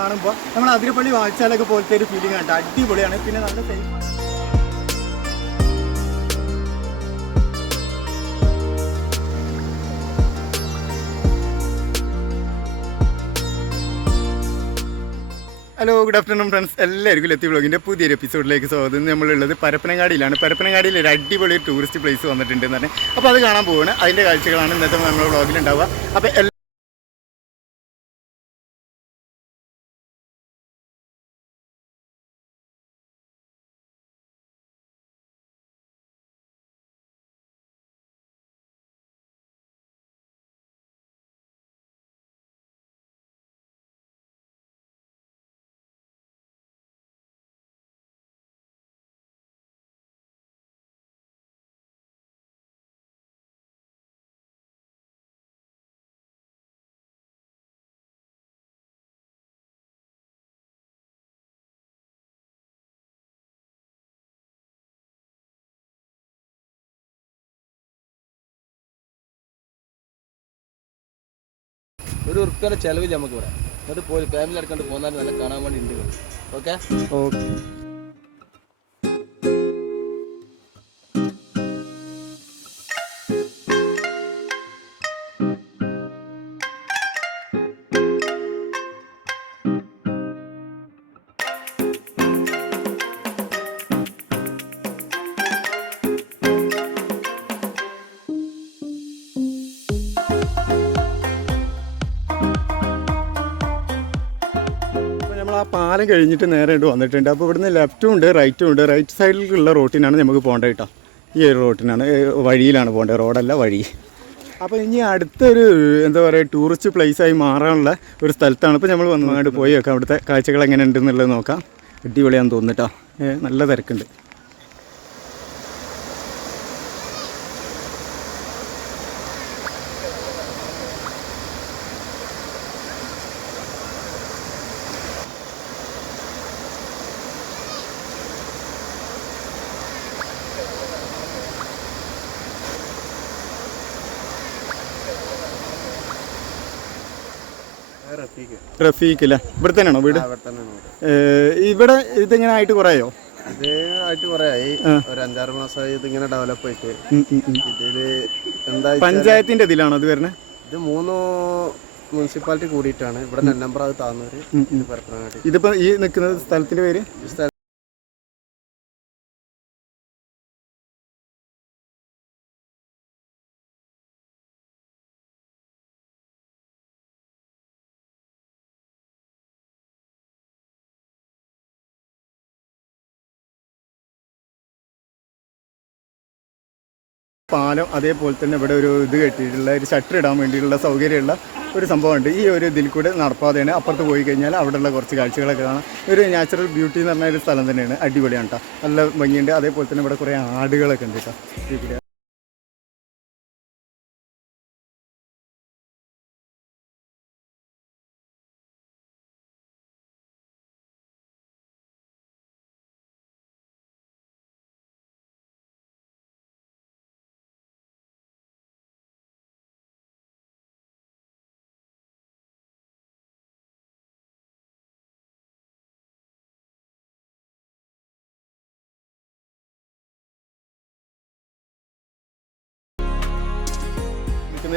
കാണുമ്പോൾ നമ്മൾ അതിരപ്പള്ളി വാഴച്ചാലൊക്കെ പോലത്തെ ഒരു ഫീലിംഗ് ആണ്. അടിപൊളിയാണ്. പിന്നെ നല്ല safe. Hello, good afternoon friends. എല്ലാവർക്കും ലത്തി വ്ളോഗിൻ്റെ പുതിയൊരു എപ്പിസോഡിലേക്ക് സ്വാഗതം. നമ്മളുള്ളത് പരപ്പനങ്ങാടിയിലാണ്. പരപ്പനങ്ങാടിയിൽ ഒരു അടിപൊളി ടൂറിസ്റ്റ് പ്ലേസ് വന്നിട്ടുണ്ടെന്ന് പറഞ്ഞാൽ അപ്പോൾ അത് കാണാൻ പോവുകയാണ്. അതിൻ്റെ കാഴ്ചകളാണ് ഇന്നത്തെ നമ്മുടെ വ്ളോഗിലുണ്ടാവുക. അപ്പോൾ ഒരു ഉറുപ്പിയുടെ ചിലവില്ല നമുക്ക് ഇവിടെ. എന്നിട്ട് പോയി ഫാമിലി അടക്കൊണ്ട് പോന്നാൽ നല്ല കാണാൻ വേണ്ടി ഉണ്ട്. Okay okay. ആ പാലം കഴിഞ്ഞിട്ട് നേരെ വന്നിട്ടുണ്ട്. അപ്പോൾ ഇവിടുന്ന് ലെഫ്റ്റും ഉണ്ട് റൈറ്റും ഉണ്ട്. റൈറ്റ് സൈഡിലുള്ള റോട്ടിനാണ് നമുക്ക് പോകേണ്ടത് കേട്ടോ. ഈ ഒരു റോട്ടിനാണ്, വഴിയിലാണ് പോകേണ്ടത്, റോഡല്ല വഴി. അപ്പോൾ ഇനി അടുത്തൊരു എന്താ പറയുക ടൂറിസ്റ്റ് പ്ലേസായി മാറാനുള്ള ഒരു സ്ഥലത്താണ് ഇപ്പോൾ നമ്മൾ വന്നങ്ങോട്ട് പോയി വെക്കാം. അവിടുത്തെ കാഴ്ചകൾ എങ്ങനെ ഉണ്ടെന്നുള്ളത് നോക്കാം. അടിപൊളിയാണെന്ന് തോന്നുന്നു കേട്ടോ. നല്ല തിരക്കുണ്ട്. റഫീഖ് അല്ലേ? ഇവിടെ തന്നെയാണോ വീട്? ഇവിടെ ഇതിങ്ങനെ ആയിട്ട് കുറയോ? ആയിട്ട് കുറേയായി, ഒരു 5-6 മാസമായി ഇതിങ്ങനെ ഡെവലപ്പ് ആയിട്ട്. ഇതില് എന്താ പഞ്ചായത്തിന്റെ ഇതിലാണോ അത് വരുന്നത്? ഇത് 3 മുനിസിപ്പാലിറ്റി കൂടിയിട്ടാണ്. ഇവിടെ നെല്ലമ്പ്ര, താന്നൂര്, പരപ്പനങ്ങാടി. ഇതിപ്പോ ഈ നിൽക്കുന്ന സ്ഥലത്തിന്റെ പേര് പാലം. അതേപോലെ തന്നെ ഇവിടെ ഒരു ഇത് കെട്ടിയിട്ടുള്ള ഒരു ഷട്ടർ ഇടാൻ വേണ്ടിയിട്ടുള്ള സൗകര്യമുള്ള ഒരു സംഭവമുണ്ട്. ഈ ഒരു ഇതിൽ കൂടെ നടപ്പാതെയാണ് അപ്പുറത്ത് പോയി കഴിഞ്ഞാൽ അവിടെയുള്ള കുറച്ച് കാഴ്ചകളൊക്കെ കാണാം. ഒരു നാച്ചുറൽ ബ്യൂട്ടി എന്ന് പറഞ്ഞ ഒരു സ്ഥലം തന്നെയാണ്. അടിപൊളിയാണ് കേട്ടോ. നല്ല ഭംഗിയുണ്ട്. അതേപോലെ തന്നെ ഇവിടെ കുറേ ആടുകളൊക്കെ ഉണ്ട് കേട്ടോ.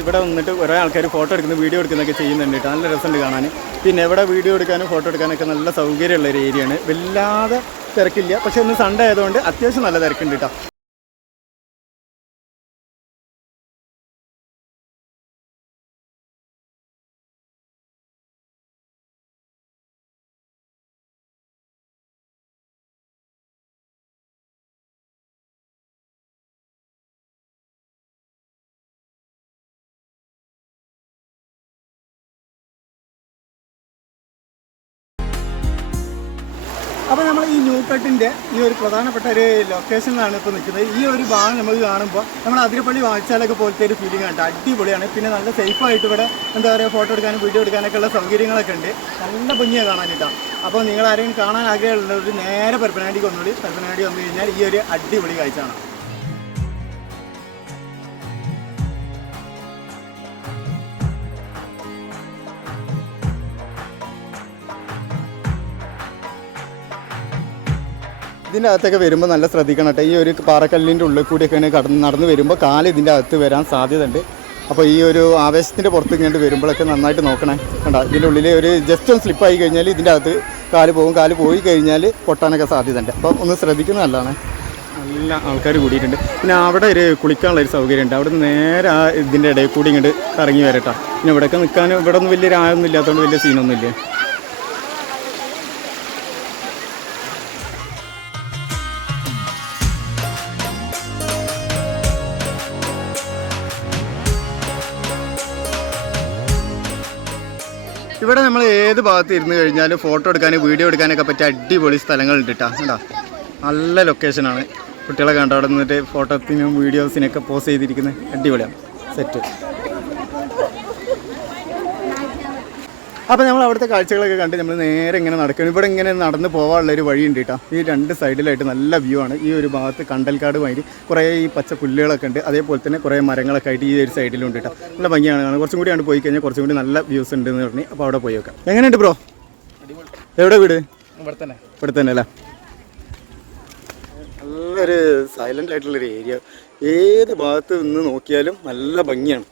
ഇവിടെ വന്നിട്ട് കുറേ ആൾക്കാർ ഫോട്ടോ എടുക്കുന്ന വീഡിയോ എടുക്കുന്നൊക്കെ ചെയ്യുന്നുണ്ട് കേട്ടോ. നല്ല രസമുണ്ട് കാണാൻ. പിന്നെ ഇവിടെ വീഡിയോ എടുക്കാനും ഫോട്ടോ എടുക്കാനൊക്കെ നല്ല സൗകര്യമുള്ള ഒരു ഏരിയയാണ്. വല്ലാതെ തിരക്കില്ല. പക്ഷേ ഇന്ന് സൺഡേ ആയതുകൊണ്ട് അത്യാവശ്യം നല്ല തിരക്കുണ്ട് കേട്ടോ. അപ്പോൾ നമ്മൾ ഈ ന്യൂ കട്ടിൻ്റെ ഈ ഒരു പ്രധാനപ്പെട്ട ഒരു ലൊക്കേഷനിലാണ് ഇപ്പോൾ നിൽക്കുന്നത്. ഈ ഒരു ഭാഗം നമുക്ക് കാണുമ്പോൾ നമ്മൾ അതിരപ്പള്ളി വാഴച്ചാലൊക്കെ പോലത്തെ ഒരു ഫീലിംഗ് ആണ്. അടിപൊളിയാണ്. പിന്നെ നല്ല സേഫായിട്ട് ഇവിടെ എന്താ പറയുക ഫോട്ടോ എടുക്കാനും വീഡിയോ എടുക്കാനൊക്കെ ഉള്ള സൗകര്യങ്ങളൊക്കെ ഉണ്ട്. നല്ല ഭംഗിയാണ് കാണാനിട്ടാണ്. അപ്പോൾ നിങ്ങൾ ആരെങ്കിലും കാണാൻ ആഗ്രഹമുള്ളവർ നേരെ പരപ്പനങ്ങാടിക്ക് വന്നോളി. പരപ്പനങ്ങാടി വന്നു കഴിഞ്ഞാൽ ഈ ഒരു അടിപൊളി കാഴ്ച കാണാം. ഇതിൻ്റെ അകത്തൊക്കെ വരുമ്പോൾ നല്ല ശ്രദ്ധിക്കണം കേട്ടോ. ഈ ഒരു പാറക്കല്ലിൻ്റെ ഉള്ളിൽ കൂടിയൊക്കെ നടന്ന് വരുമ്പോൾ കാല് ഇതിൻ്റെ അകത്ത് വരാൻ സാധ്യതയുണ്ട്. അപ്പോൾ ഈ ഒരു ആവേശത്തിൻ്റെ പുറത്ത് ഇങ്ങോട്ട് വരുമ്പോഴൊക്കെ നന്നായിട്ട് നോക്കണേ. കണ്ടോ, ഇതിൻ്റെ ഉള്ളിൽ ഒരു ജസ്റ്റ് ഒന്ന് സ്ലിപ്പായി കഴിഞ്ഞാൽ ഇതിൻ്റെ അകത്ത് കാല് പോകും. കാല് പോയി കഴിഞ്ഞാൽ പൊട്ടാനൊക്കെ സാധ്യതയുണ്ട്. അപ്പോൾ ഒന്ന് ശ്രദ്ധിക്കുന്നത് നല്ലതാണ്. നല്ല ആൾക്കാർ കൂടിയിട്ടുണ്ട്. പിന്നെ അവിടെ ഒരു കുളിക്കാനുള്ളൊരു സൗകര്യമുണ്ട്. അവിടെ നിന്ന് നേരെ ആ ഇതിൻ്റെ ഇടയിൽ കൂടി ഇങ്ങോട്ട് കറങ്ങി വരട്ടോ. പിന്നെ ഇവിടെയൊക്കെ നിൽക്കാനും ഇവിടെ ഒന്നും വലിയ രായൊന്നും ഇല്ലാത്തതുകൊണ്ട് വലിയ സീനൊന്നുമില്ല. ഇവിടെ നമ്മൾ ഏത് ഭാഗത്ത് ഇരുന്ന് കഴിഞ്ഞാലും ഫോട്ടോ എടുക്കാനും വീഡിയോ എടുക്കാനൊക്കെ പറ്റിയ അടിപൊളി സ്ഥലങ്ങളുണ്ട് കേട്ടോ. കേട്ടോ, നല്ല ലൊക്കേഷനാണ്. കുട്ടികളെ കണ്ട് അവിടെ നിന്നിട്ട് ഫോട്ടോത്തിനും വീഡിയോസിനൊക്കെ പോസ്റ്റ് ചെയ്തിരിക്കുന്നത് അടിപൊളിയാണ്. സെറ്റ്. അപ്പോൾ നമ്മൾ അവിടുത്തെ കാഴ്ചകളൊക്കെ കണ്ട് നമ്മൾ നേരെ ഇങ്ങനെ നടക്കണം. ഇവിടെ ഇങ്ങനെ നടന്ന് പോകാനുള്ളൊരു വഴിയുണ്ട് കേട്ടോ. ഈ രണ്ട് സൈഡിലായിട്ട് നല്ല വ്യൂ ആണ്. ഈ ഒരു ഭാഗത്ത് കണ്ടൽക്കാട് മാതിരി കുറേ ഈ പച്ച പുല്ലുകളൊക്കെ ഉണ്ട്. അതേപോലെ തന്നെ കുറേ മരങ്ങളൊക്കെ ആയിട്ട് ഈ ഒരു സൈഡിലുണ്ട് കേട്ടോ. നല്ല ഭംഗിയാണ് കാണാൻ. കുറച്ചും കൂടി ആണ് പോയി കഴിഞ്ഞാൽ കുറച്ചും കൂടി നല്ല വ്യൂസ് ഉണ്ട് എന്ന് പറഞ്ഞ് അപ്പോൾ അവിടെ പോയി വെക്കാം. എങ്ങനെയുണ്ട് ബ്രോ? എവിടെ വീട്? ഇവിടെ തന്നെ അല്ലേ? നല്ലൊരു സൈലൻ്റ് ആയിട്ടുള്ളൊരു ഏരിയ. ഏത് ഭാഗത്ത് നിന്ന് നോക്കിയാലും നല്ല ഭംഗിയാണ്.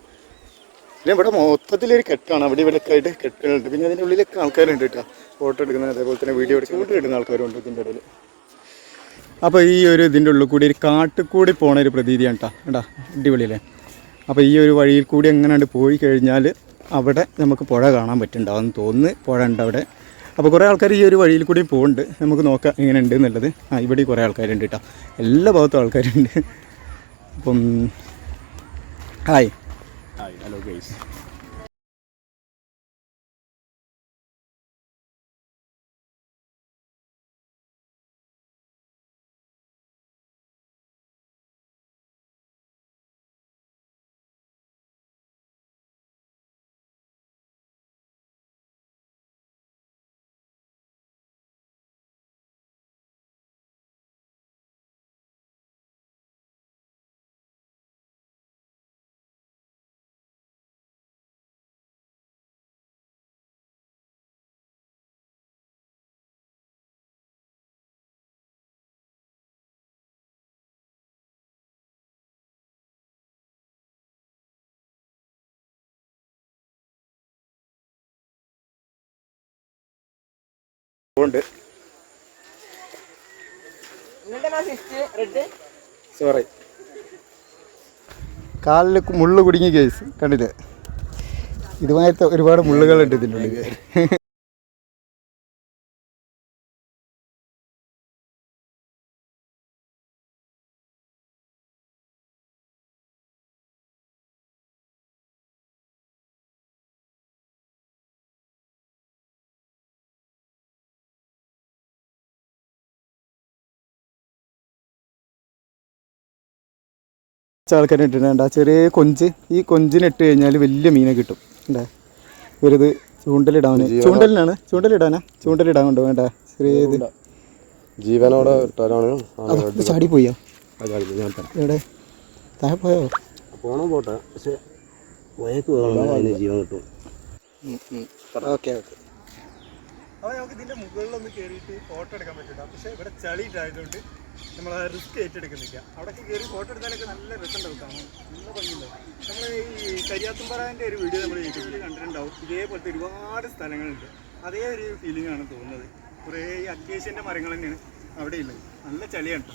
പിന്നെ ഇവിടെ മൊത്തത്തിലൊരു കെട്ടാണ്. അവിടെ ഇവിടെയൊക്കെ ആയിട്ട് കെട്ടുകളുണ്ട്. പിന്നെ അതിൻ്റെ ഉള്ളിലൊക്കെ ആൾക്കാരുണ്ട് കേട്ടോ. ഫോട്ടോ എടുക്കുന്നത് അതേപോലെ തന്നെ വീഡിയോ എടുക്കുന്ന ആൾക്കാരുണ്ട് ഇതിൻ്റെ ഇടയിൽ. അപ്പോൾ ഈ ഒരു ഇതിൻ്റെ ഉള്ളിൽ കൂടി ഒരു കാട്ടിൽ പോണ ഒരു പ്രതീതിയാണ് കേട്ടോ. കേട്ടോ, അടിപൊളിയല്ലേ? അപ്പോൾ ഈ ഒരു വഴിയിൽ കൂടി എങ്ങനെയാണ് പോയി കഴിഞ്ഞാൽ അവിടെ നമുക്ക് പുഴ കാണാൻ പറ്റുന്നുണ്ടാവും തോന്നുന്നു. പുഴ ഉണ്ട് അവിടെ. അപ്പോൾ കുറേ ആൾക്കാർ ഈ ഒരു വഴിയിൽ കൂടി പോകുന്നുണ്ട്. നമുക്ക് നോക്കാം എങ്ങനെ ഉണ്ട് എന്നുള്ളത്. ഇവിടെ കുറേ ആൾക്കാരുണ്ട് കേട്ടോ. എല്ലാ ഭാഗത്തും ആൾക്കാരുണ്ട്. അപ്പം ഹായ് ഹലോ ഗൈസ്. ഉണ്ട്. സോറി, കാലിൽ മുള്ളു കുടുങ്ങി കേസ് കണ്ടില്ലേ? ഇതുമായിട്ട് ഒരുപാട് മുള്ളുകളുണ്ട് ഇതിൻ്റെ ഉള്ളിൽ. ആൾക്കാരിട്ടുണ്ട്. ചെറിയ കൊഞ്ച്, ഈ കൊഞ്ചിനിട്ട് കഴിഞ്ഞാൽ വലിയ മീനെ കിട്ടും. ഉണ്ടാ ഒരു ചൂണ്ടലിടാൻ, ചൂണ്ടലിടാൻ കൊണ്ട് വേണ്ട ചെറിയ ജീവനോടെ ചാടി പോയോ? എവിടെ താഴെ പോയോ? പോട്ടെ, പക്ഷേ ജീവൻ കിട്ടും. Okay okay. അപ്പോൾ നമുക്ക് ഇതിൻ്റെ മുകളിലൊന്ന് കയറിയിട്ട് ഫോട്ടോ എടുക്കാൻ പറ്റില്ല. പക്ഷേ ഇവിടെ ചളി ഇട്ടായതുകൊണ്ട് നമ്മൾ ആ റിസ്ക് ഏറ്റെടുക്കുന്നില്ല. അവിടെയൊക്കെ കയറി ഫോട്ടോ എടുത്താലൊക്കെ നല്ല രസമുണ്ടാവും, കാണാൻ നല്ല ഭംഗിയുണ്ടാവും. നമ്മൾ ഈ കരിയാത്തുംപാറേൻ്റെ ഒരു വീഡിയോ നമ്മൾ യൂട്യൂബിൽ കണ്ടിട്ടുണ്ടാവും. ഇതേപോലത്തെ ഒരുപാട് സ്ഥലങ്ങളുണ്ട്. അതേ ഒരു ഫീലിംഗ് ആണ് തോന്നുന്നത്. കുറേ ഈ അക്കേഷ്യൻ്റെ മരങ്ങൾ തന്നെയാണ് അവിടെ ഉള്ളത്. നല്ല ചളിയാണ്.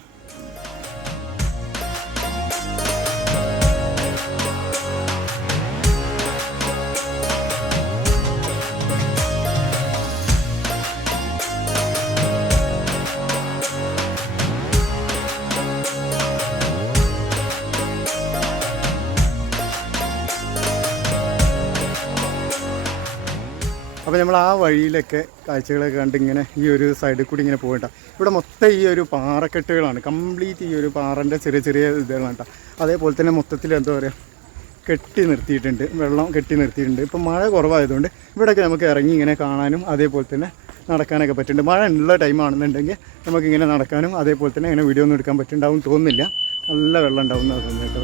അപ്പോൾ നമ്മൾ ആ വഴിയിലൊക്കെ കാഴ്ചകളൊക്കെ കണ്ട് ഇങ്ങനെ ഈ ഒരു സൈഡിൽ കൂടി ഇങ്ങനെ പോകണ്ട. ഇവിടെ മൊത്തം ഈ ഒരു പാറക്കെട്ടുകളാണ്. കംപ്ലീറ്റ് ഈ ഒരു പാറൻ്റെ ചെറിയ ചെറിയ ഇതുകളാണ് കേട്ടോ. അതേപോലെ തന്നെ മൊത്തത്തിൽ എന്താ പറയുക, കെട്ടി നിർത്തിയിട്ടുണ്ട്, വെള്ളം കെട്ടി നിർത്തിയിട്ടുണ്ട്. ഇപ്പം മഴ കുറവായതുകൊണ്ട് ഇവിടെയൊക്കെ നമുക്ക് ഇറങ്ങി ഇങ്ങനെ കാണാനും അതേപോലെ തന്നെ നടക്കാനൊക്കെ പറ്റുന്നുണ്ട്. മഴ ഉള്ള ടൈമാണെന്നുണ്ടെങ്കിൽ നമുക്കിങ്ങനെ നടക്കാനും അതേപോലെ തന്നെ ഇങ്ങനെ വീഡിയോ ഒന്നും എടുക്കാൻ പറ്റുന്നുണ്ടാവും തോന്നുന്നില്ല. നല്ല വെള്ളം ഉണ്ടാവും എന്ന് തോന്നുന്നു കേട്ടോ.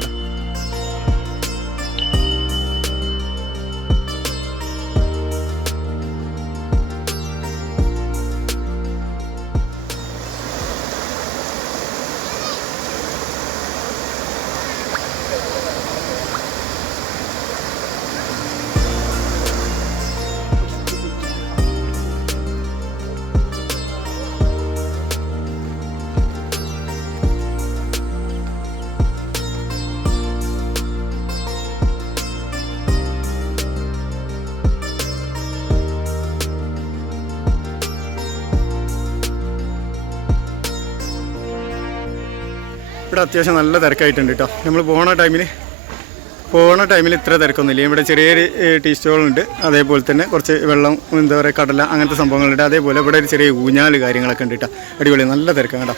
ഇവിടെ അത്യാവശ്യം നല്ല തിരക്കായിട്ടുണ്ട് കേട്ടോ. നമ്മൾ പോകുന്ന ടൈമിൽ ഇത്ര തിരക്കൊന്നുമില്ല. ഇവിടെ ചെറിയൊരു ടീ സ്റ്റോളുണ്ട്, അതേപോലെ തന്നെ കുറച്ച് വെള്ളം, എന്താ പറയുക, കടല, അങ്ങനത്തെ സംഭവങ്ങളുണ്ട്. അതേപോലെ ഇവിടെ ഒരു ചെറിയ ഊഞ്ഞാൽ കാര്യങ്ങളൊക്കെ ഉണ്ട് കേട്ടോ. അടിപൊളി, നല്ല തിരക്കാണ് കേട്ടോ.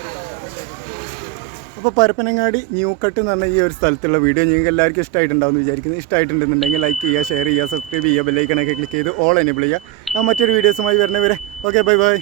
അപ്പോൾ പരപ്പനങ്ങാടി ന്യൂ കട്ട് എന്ന് പറഞ്ഞ ഈ ഒരു സ്ഥലത്തുള്ള വീഡിയോ നിങ്ങൾക്ക് എല്ലാവർക്കും ഇഷ്ടമായിട്ടുണ്ടാവും എന്ന് വിചാരിക്കുന്നു. ഇഷ്ടമായിട്ടുണ്ടെന്നുണ്ടെങ്കിൽ ലൈക്ക് ചെയ്യുക, ഷെയർ ചെയ്യുക, സബ്സ്ക്രൈബ് ചെയ്യുക, ബെല്ലൈക്കണൊക്കെ ക്ലിക്ക് ചെയ്ത് ഓൾ എനേബിൾ ചെയ്യുക. മറ്റൊരു വീഡിയോസുമായി വരുന്നവരെ ഓക്കെ, ബൈ ബൈ.